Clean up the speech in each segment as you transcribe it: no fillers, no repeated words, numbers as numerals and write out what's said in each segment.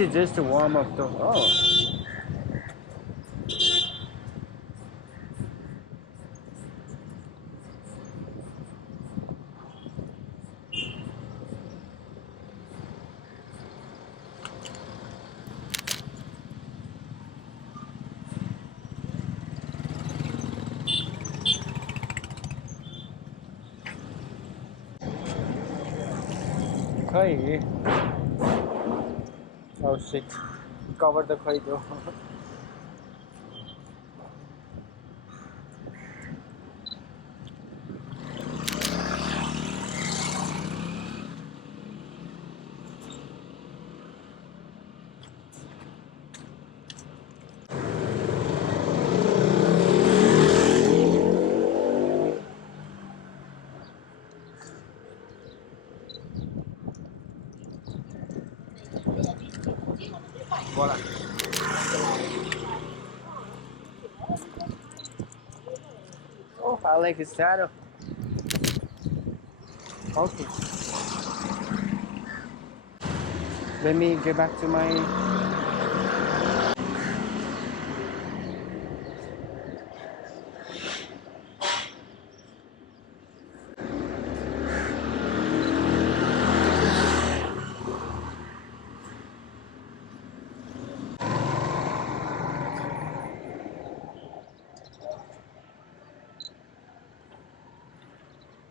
is just a warm up though. Oh. Khoi. Oh shit. Cover the khoi though. Voilà. Oh, I like his shadow. Okay. Let me get back to my.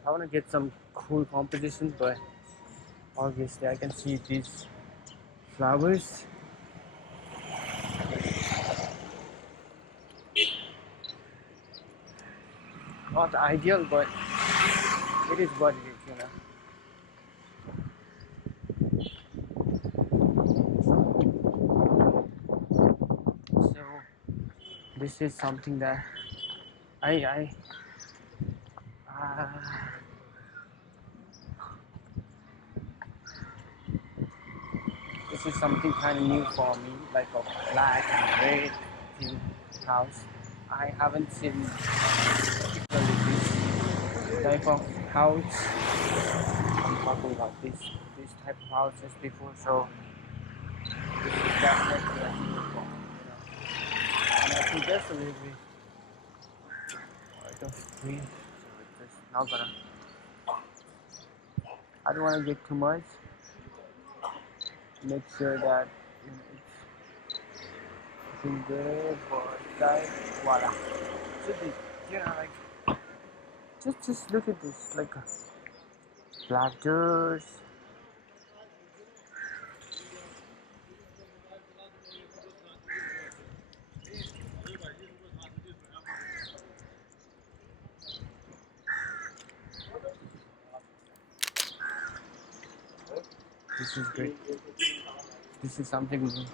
I want to get some cool composition, but obviously I can see these flowers. Not ideal, but it is what it is, you know. So this is something that I this is something kind of new for me, like a black and red theme house. I haven't seen particularly this type of house. I'm talking about this type of houses before, so this is definitely a new one, you know. And I think there's a little bit of tree, so it's just not gonna. I don't want to get too much. Make sure that you know, it's in good for that. Voila. Should be, you know, like just look at this, like black doors. This is great. This is something new.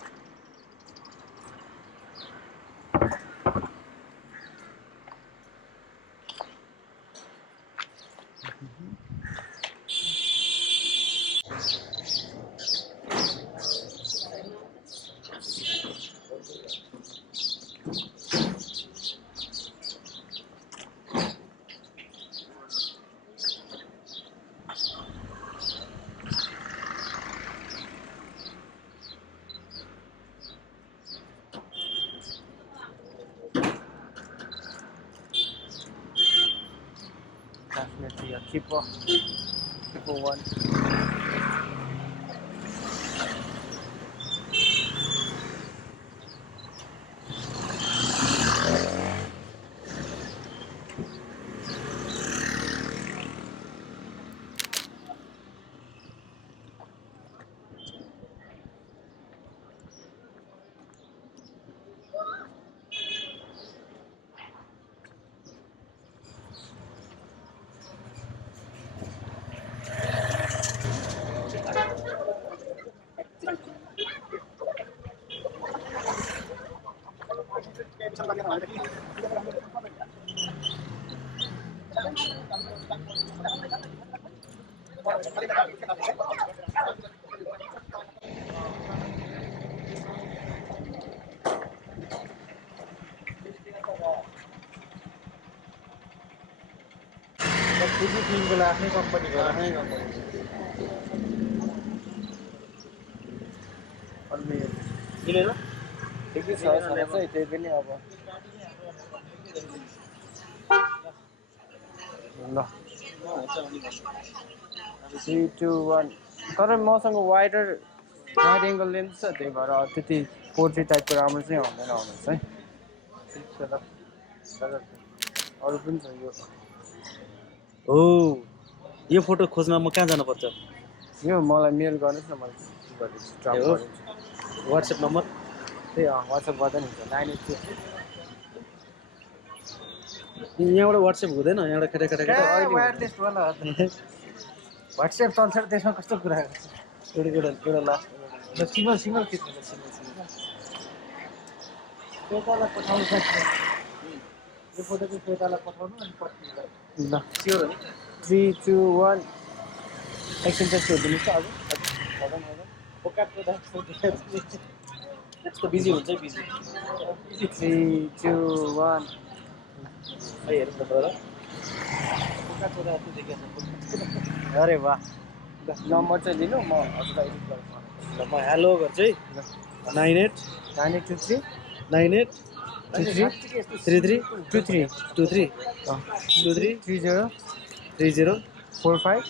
Definitely a keeper one. किसी team को लाने company को लाने company और मैं मिलेन ठिकै छ चाहिँ त्यही पनि अब ल 3 2 1 तर मसँग वाइड एङ्गल लेन्स छ त्यही भएर त्यति पोर्ट्रेट टाइपको राम्रो चाहिँ हुँदैन हुनुहुन्छ है ठिक छ ल अरू पनि छ यो हो यो फोटो खोज्न म कहाँ जानुपर्छ यो मलाई मेल गर्नुहोस् न मैले गरिदिन्छु ड्रप गरिदिन्छु WhatsApp नम्बर त्यही वाट्सएप गर्दा नि हुन्छ 983 यहाँबाट WhatsApp हुँदैन यहाँबाट केटा वायरलेस वाला वाट्सएप चल्छ त्यसमा कस्तो कुरा गर्छ एउटा लास्ट सिङ्गल खिच्नु श्वेतालाई पठाउनु सक्छ यो फोटो चाहिँ श्वेतालाई पठाउनु अनि पठाउनुलाई ल स्योर हो नि 3 2 1 एकछिन चाहिँ सोधिदिनुहोस् त यस्तो बिजी हुन्छ है बिजी 3 2 1 हेर्नु त ब्रदर अरे वाह नम्बर चाहिँ दिनु म हजुरलाई एडिट गर्छु ल म हेलो गर्छु है 98 9823 98 23 33 23 23 23 30 30 45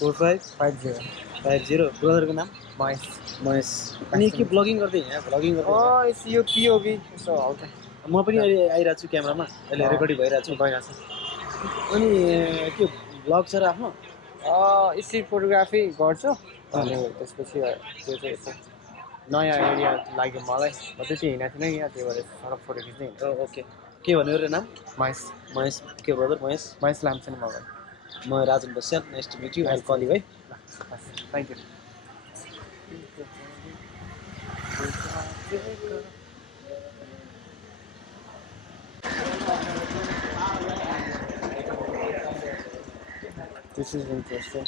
45 50 50 ब्रदरको नाम महेश महेश अनि के ब्लगिङ गर्दै यहाँ ब्लगिङ गर्दै यो पिओभी यसो हल्का म पनि अहिले आइरहेको छु क्यामेरामा अहिले रेकर्डिङ भइरहेको छु अनि के ब्लग छ र आफ्नो स्ट्रिट फोटोग्राफी गर्छु अनि त्यसपछि त्यो चाहिँ यसो नयाँ एरिया लाग्यो मलाई म त्यति हिँडेको थिइनँ यहाँ त्यही भएर सडक फोटो खिच्दै हिँड्छु ओके के भन्यो रे नाम महेश महेश के ब्रदर महेश महेश लाम्छन् मगर म राजन बस्याल नाइस टु मिट यु आई कल यु है thank you This is interesting.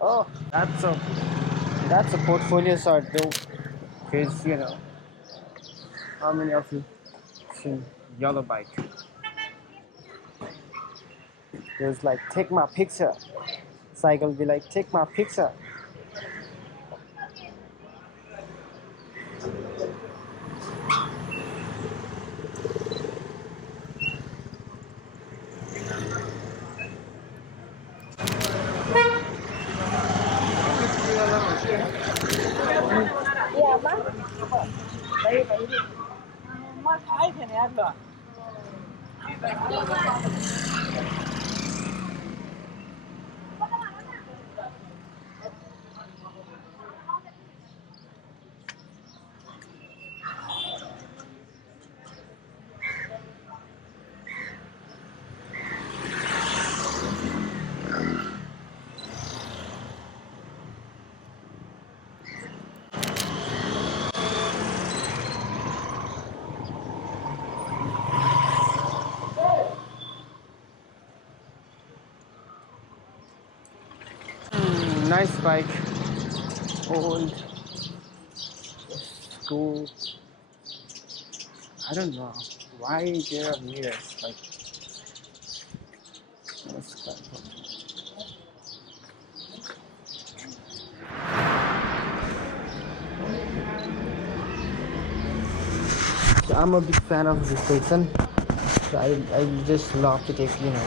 Oh, that's a portfolio shot though, because you know, how many of you seen Yellow Bike? There's like, take my picture. Cycle be like, take my picture. Nice bike, old, school. I don't know why there are mirrors. Like, what's that? So I'm a big fan of this station. So I just love to take you know.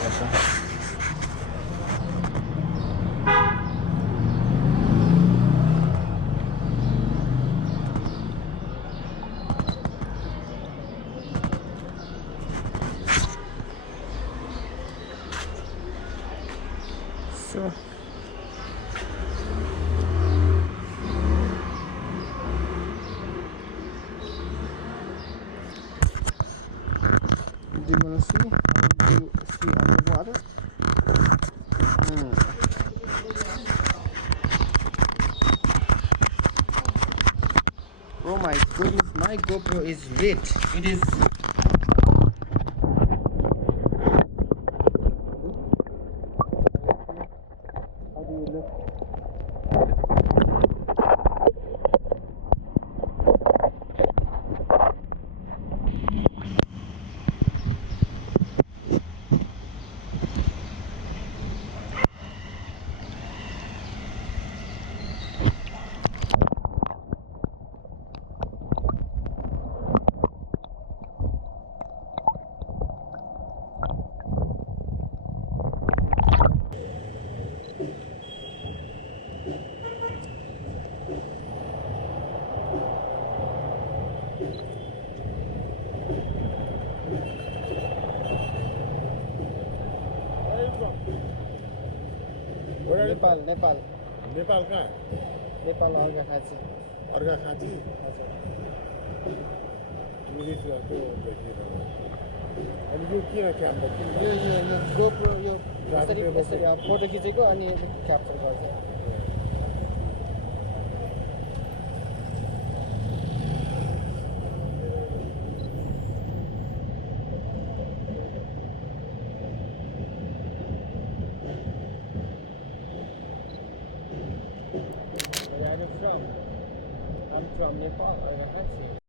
So do you want to see? Do you see underwater? Oh my goodness, my GoPro is lit. It is. How do you look? Nepal Nepal Nepal कहाँ नेपाल अर्घाखाँची अर्घाखाँची हजुर टुरिस्टहरूको देखिरहेको अनि यो किन camera किन यो GoPro यो यसरी यसरी photo खिचेको अनि क्याप्चर गर्छ Where are you from? I'm from Nepal, Arghakhanchi.